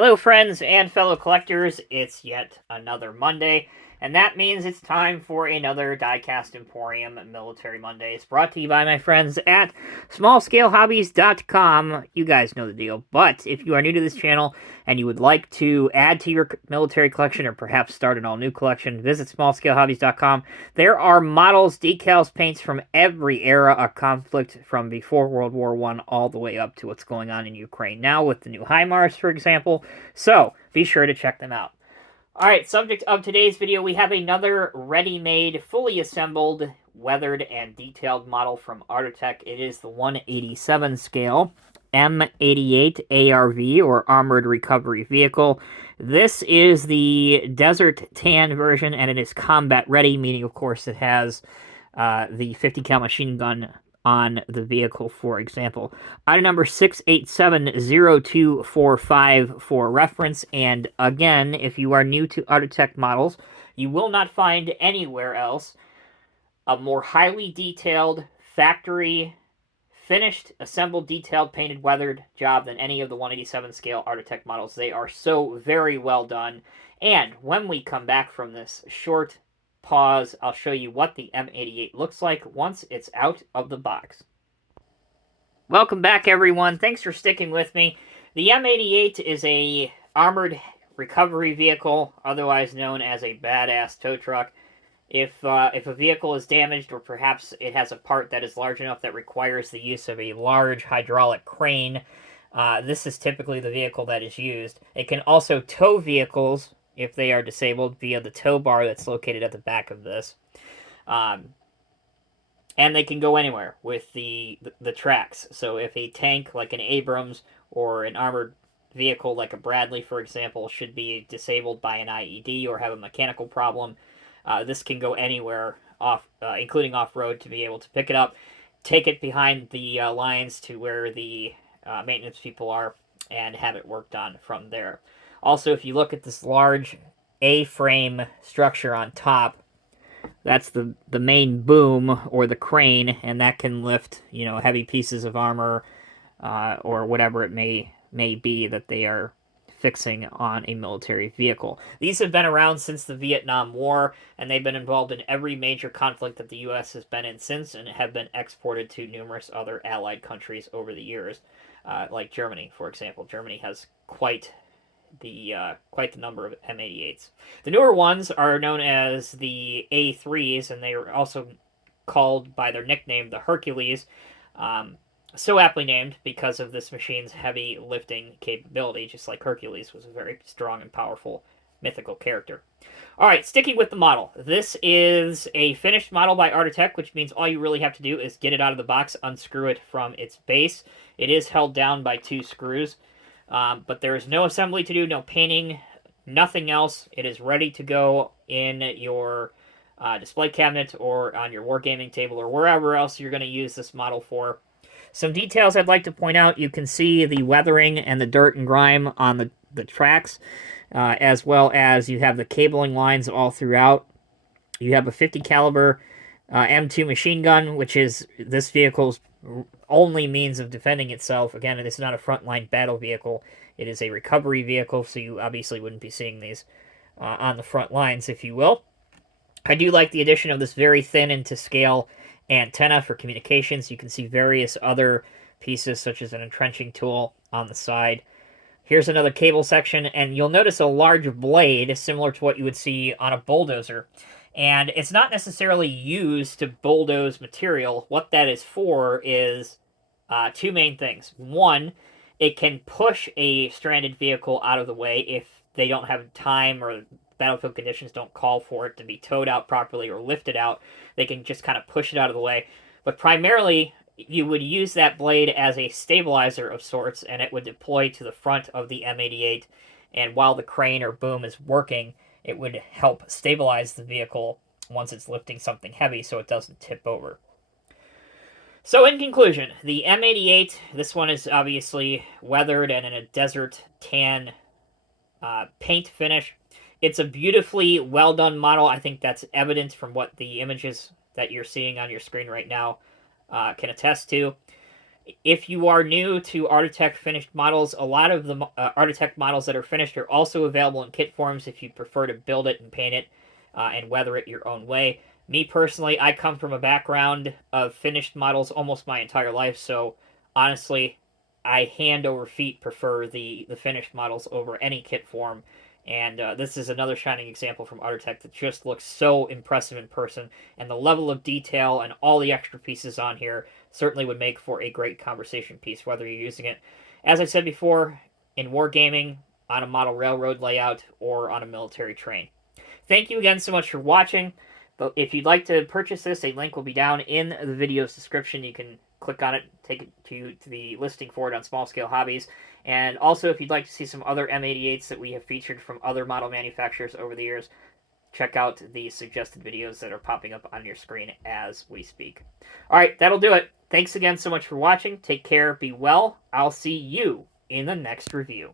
Hello, friends and fellow collectors. It's yet another Monday, and that means it's time for another Diecast Emporium Military Mondays, brought to you by my friends at smallscalehobbies.com. You guys know the deal, but if you are new to this channel and you would like to add to your military collection or perhaps start an all-new collection, visit smallscalehobbies.com. There are models, decals, paints from every era of conflict from before World War I all the way up to what's going on in Ukraine now with the new HIMARS, for example. So be sure to check them out. Alright, subject of today's video, we have another ready-made, fully assembled, weathered, and detailed model from Artitec. It is the 187 scale M88 ARV, or Armored Recovery Vehicle. This is the Desert Tan version, and it is combat ready, meaning, of course, it has the 50 cal machine gun on the vehicle, for example. Item number 6870245 for reference, and again, if you are new to Artitec models, you will not find anywhere else a more highly detailed, factory, finished, assembled, detailed, painted, weathered job than any of the 187 scale Artitec models. They are so very well done, and when we come back from this short pause, I'll show you what the M88 looks like once it's out of the box. Welcome back, everyone. Thanks for sticking with me. The M88 is a armored recovery vehicle, otherwise known as a badass tow truck. If a vehicle is damaged, or perhaps it has a part that is large enough that requires the use of a large hydraulic crane, this is typically the vehicle that is used. It can also tow vehicles if they are disabled via the tow bar that's located at the back of this. And they can go anywhere with the tracks. So if a tank like an Abrams or an armored vehicle like a Bradley, for example, should be disabled by an IED or have a mechanical problem, this can go anywhere, including off-road, to be able to pick it up, take it behind the lines to where the maintenance people are, and have it worked on from there. Also, if you look at this large A-frame structure on top, that's the main boom, or the crane, and that can lift, heavy pieces of armor, or whatever it may be that they are fixing on a military vehicle. These have been around since the Vietnam War, and they've been involved in every major conflict that the U.S. has been in since, and have been exported to numerous other allied countries over the years, like Germany, for example. Germany has quite the number of M88s. The newer ones are known as the A3s, and they are also called by their nickname, the Hercules, so aptly named because of this machine's heavy lifting capability, just like Hercules was a very strong and powerful mythical character. Alright, sticking with the model. This is a finished model by Artitec, which means all you really have to do is get it out of the box, unscrew it from its base. It is held down by 2 screws. But there is no assembly to do, no painting, nothing else. It is ready to go in your display cabinet or on your wargaming table or wherever else you're going to use this model for. Some details I'd like to point out. You can see the weathering and the dirt and grime on the tracks, as well as you have the cabling lines all throughout. You have a 50 caliber M2 machine gun, which is this vehicle's only means of defending itself. Again, it is not a frontline battle vehicle. It is a recovery vehicle, so you obviously wouldn't be seeing these on the front lines, if you will. I do like the addition of this very thin and to scale antenna for communications. You can see various other pieces, such as an entrenching tool on the side. Here's another cable section, and you'll notice a large blade, similar to what you would see on a bulldozer. And it's not necessarily used to bulldoze material. What that is for is 2 main things. One, it can push a stranded vehicle out of the way if they don't have time or battlefield conditions don't call for it to be towed out properly or lifted out. They can just kind of push it out of the way. But primarily, you would use that blade as a stabilizer of sorts, and it would deploy to the front of the M88. And while the crane or boom is working, it would help stabilize the vehicle once it's lifting something heavy so it doesn't tip over. So in conclusion, the M88, this one is obviously weathered and in a desert tan paint finish. It's a beautifully well done model. I think that's evident from what the images that you're seeing on your screen right now can attest to. If you are new to Artitec finished models, a lot of the Artitec models that are finished are also available in kit forms if you prefer to build it and paint it and weather it your own way. Me personally, I come from a background of finished models almost my entire life, so honestly, I hand over feet prefer the finished models over any kit form. And this is another shining example from Artitec that just looks so impressive in person, and the level of detail and all the extra pieces on here certainly would make for a great conversation piece, whether you're using it, as I said before, in wargaming, on a model railroad layout, or on a military train. Thank you again so much for watching. If you'd like to purchase this, a link will be down in the video's description. You can click on it, take it to the listing for it on Small Scale Hobbies. And also, if you'd like to see some other M88s that we have featured from other model manufacturers over the years, check out the suggested videos that are popping up on your screen as we speak. All right, that'll do it. Thanks again so much for watching. Take care, be well. I'll see you in the next review.